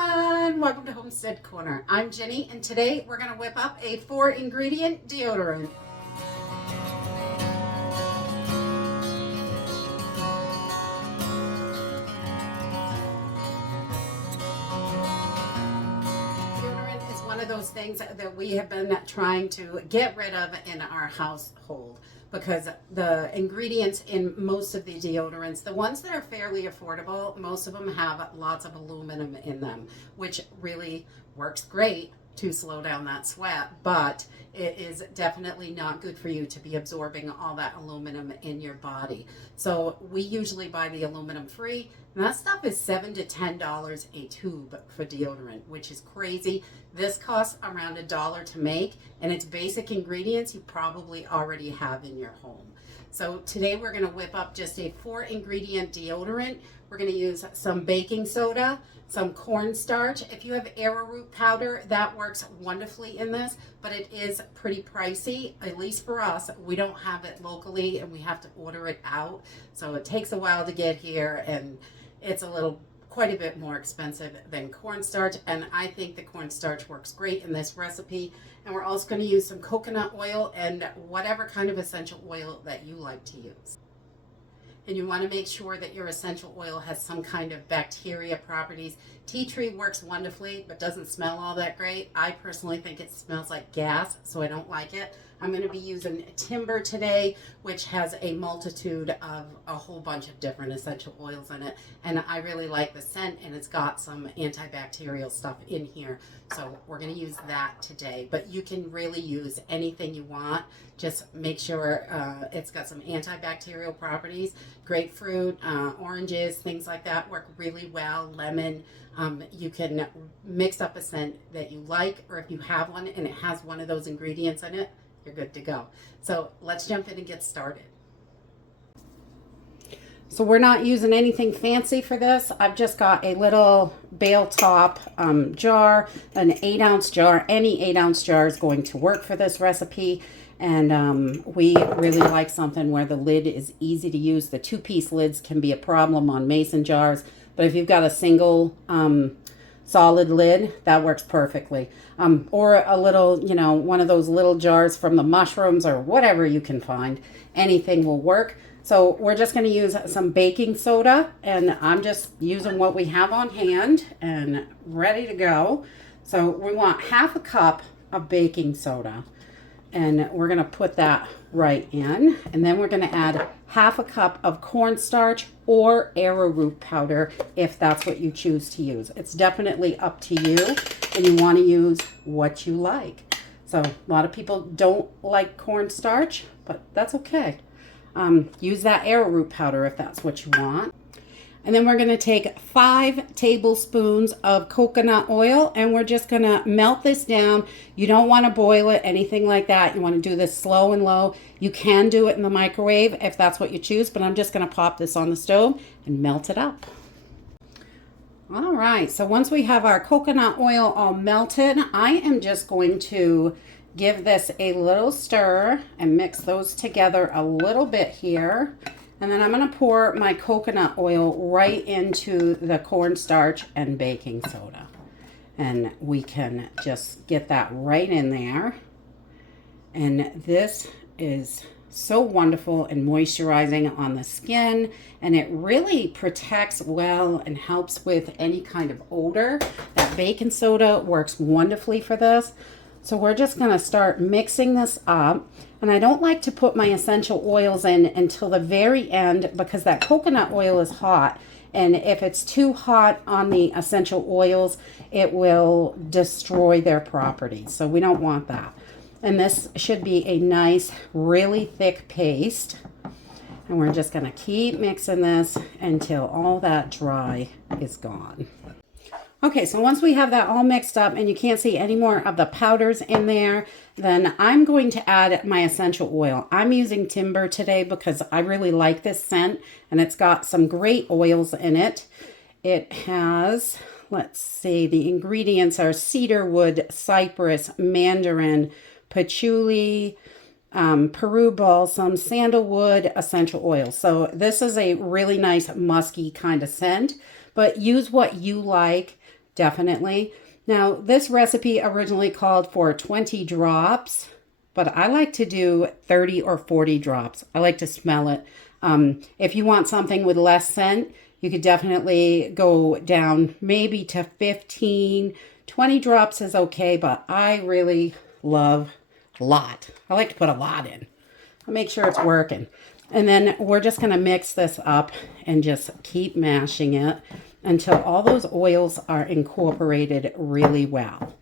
everyone, welcome to Homestead Corner. I'm Jenny, and today we're going to whip up a 4-ingredient deodorant. Deodorant is one of those things that we have been trying to get rid of in our household, because the ingredients in most of the deodorants, the ones that are fairly affordable, most of them have lots of aluminum in them, which really works great to slow down that sweat, but it is definitely not good for you to be absorbing all that aluminum in your body. So we usually buy the aluminum free, and that stuff is $7 to $10 a tube for deodorant, which is crazy. This costs around $1 to make, and it's basic ingredients you probably already have in your home. So today we're going to whip up just a 4-ingredient deodorant. We're going to use some baking soda, some cornstarch. If you have arrowroot powder, that works wonderfully in this, but it is pretty pricey, at least for us. We don't have it locally and we have to order it out. So it takes a while to get here, and it's quite a bit more expensive than cornstarch, and I think the cornstarch works great in this recipe. And we're also going to use some coconut oil and whatever kind of essential oil that you like to use. And you want to make sure that your essential oil has some kind of bacteria properties. Tea tree works wonderfully, but doesn't smell all that great. I personally think it smells like gas, so I don't like it. I'm going to be using timber today, which has a multitude of a whole bunch of different essential oils in it. And I really like the scent, and it's got some antibacterial stuff in here. So we're going to use that today. But you can really use anything you want. Just make sure it's got some antibacterial properties. Grapefruit, oranges, things like that work really well. Lemon. You can mix up a scent that you like, or if you have one and it has one of those ingredients in it, you're good to go. So let's jump in and get started. So we're not using anything fancy for this. I've just got a little bale top jar, an 8-ounce jar. Any 8-ounce jar is going to work for this recipe. And we really like something where the lid is easy to use. The 2-piece lids can be a problem on mason jars, but if you've got a single solid lid, that works perfectly. Or a little, one of those little jars from the mushrooms or whatever you can find. Anything will work. So we're just going to use some baking soda, and I'm just using what we have on hand and ready to go. So we want half a cup of baking soda, and we're going to put that right in. And then we're going to add half a cup of cornstarch or arrowroot powder if that's what you choose to use. It's definitely up to you, and you want to use what you like. So a lot of people don't like cornstarch, but that's okay. Use that arrowroot powder if that's what you want. And then we're going to take 5 tablespoons of coconut oil, and we're just going to melt this down. You don't want to boil it, anything like that. You want to do this slow and low. You can do it in the microwave if that's what you choose, but I'm just going to pop this on the stove and melt it up. All right, so once we have our coconut oil all melted, I am just going to give this a little stir and mix those together a little bit here. And then I'm going to pour my coconut oil right into the cornstarch and baking soda. And we can just get that right in there. And this is so wonderful and moisturizing on the skin. And it really protects well and helps with any kind of odor. That baking soda works wonderfully for this. So we're just going to start mixing this up. And I don't like to put my essential oils in until the very end, because that coconut oil is hot. And if it's too hot on the essential oils, it will destroy their properties. So we don't want that. And this should be a nice, really thick paste. And we're just going to keep mixing this until all that dry is gone. Okay, so once we have that all mixed up and you can't see any more of the powders in there, then I'm going to add my essential oil. I'm using timber today because I really like this scent, and it's got some great oils in it. It has, let's see, the ingredients are cedarwood, cypress, mandarin, patchouli, Peru balsam, sandalwood, essential oil. So this is a really nice musky kind of scent, but use what you like definitely. Now, this recipe originally called for 20 drops, but I like to do 30 or 40 drops. I like to smell it. If you want something with less scent, you could definitely go down maybe to 15. 20 drops is okay, but I really love a lot. I like to put a lot in. I'll make sure it's working. And then we're just going to mix this up and just keep mashing it until all those oils are incorporated really well.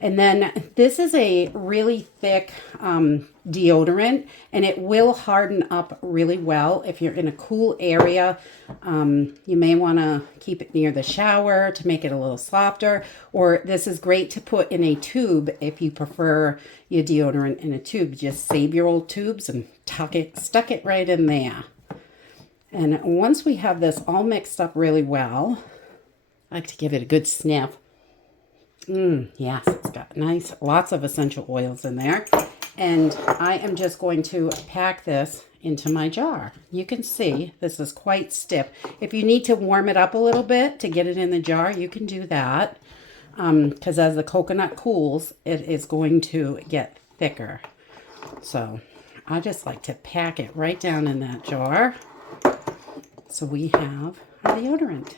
And then this is a really thick deodorant, and it will harden up really well if you're in a cool area. You may want to keep it near the shower to make it a little softer, or this is great to put in a tube if you prefer your deodorant in a tube. Just save your old tubes and stuck it right in there. And once we have this all mixed up really well, I like to give it a good sniff. Yes, it's got nice, lots of essential oils in there. And I am just going to pack this into my jar. You can see this is quite stiff. If you need to warm it up a little bit to get it in the jar, you can do that. Because as the coconut cools, it is going to get thicker. So I just like to pack it right down in that jar. So we have our deodorant.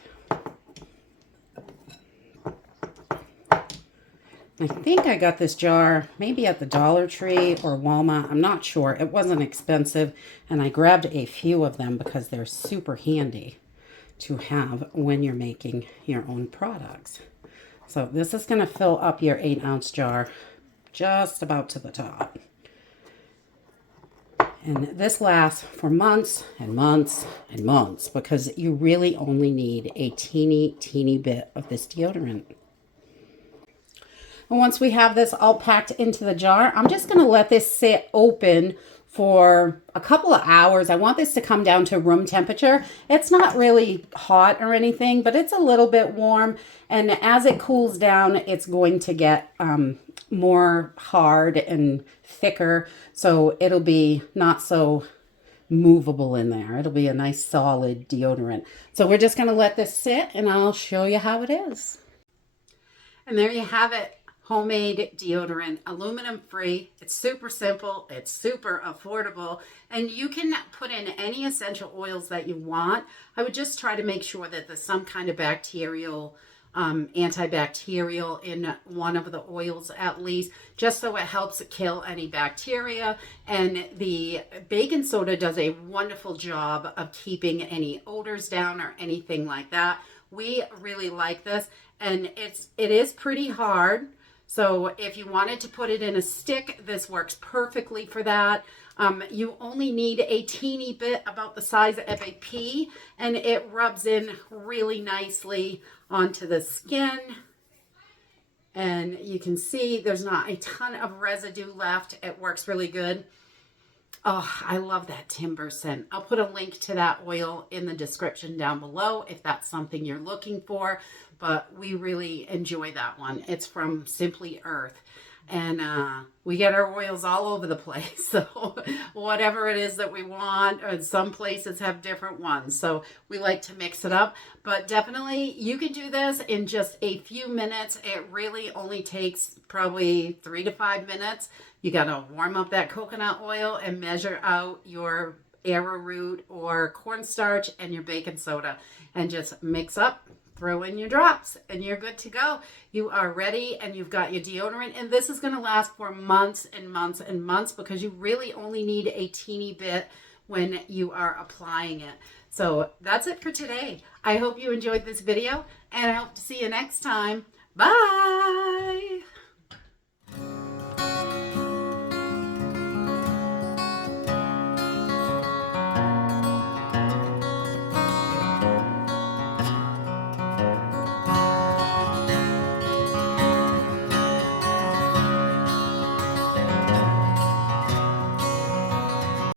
I think I got this jar maybe at the Dollar Tree or Walmart. I'm not sure. It wasn't expensive, and I grabbed a few of them because they're super handy to have when you're making your own products. So this is going to fill up your 8-ounce jar just about to the top. And this lasts for months and months and months because you really only need a teeny bit of this deodorant. And once we have this all packed into the jar, I'm just going to let this sit open for a couple of hours. I want this to come down to room temperature. It's not really hot or anything, but it's a little bit warm. And as it cools down, it's going to get more hard and thicker. So it'll be not so movable in there. It'll be a nice solid deodorant. So we're just going to let this sit and I'll show you how it is. And there you have it. Homemade deodorant, aluminum free. It's super simple, it's super affordable, and you can put in any essential oils that you want. I would just try to make sure that there's some kind of bacterial, antibacterial in one of the oils at least, just so it helps kill any bacteria. And the baking soda does a wonderful job of keeping any odors down or anything like that. We really like this, and it is pretty hard. So if you wanted to put it in a stick, this works perfectly for that. You only need a teeny bit, about the size of a pea, and it rubs in really nicely onto the skin. And you can see there's not a ton of residue left. It works really good. Oh, I love that timber scent. I'll put a link to that oil in the description down below if that's something you're looking for. But we really enjoy that one. It's from Simply Earth. And we get our oils all over the place. So whatever it is that we want, and some places have different ones. So we like to mix it up. But definitely you can do this in just a few minutes. It really only takes probably 3 to 5 minutes. You got to warm up that coconut oil and measure out your arrowroot or cornstarch and your baking soda. And just mix up. Throw in your drops and you're good to go. You are ready and you've got your deodorant, and this is going to last for months and months and months because you really only need a teeny bit when you are applying it. So that's it for today. I hope you enjoyed this video and I hope to see you next time. Bye.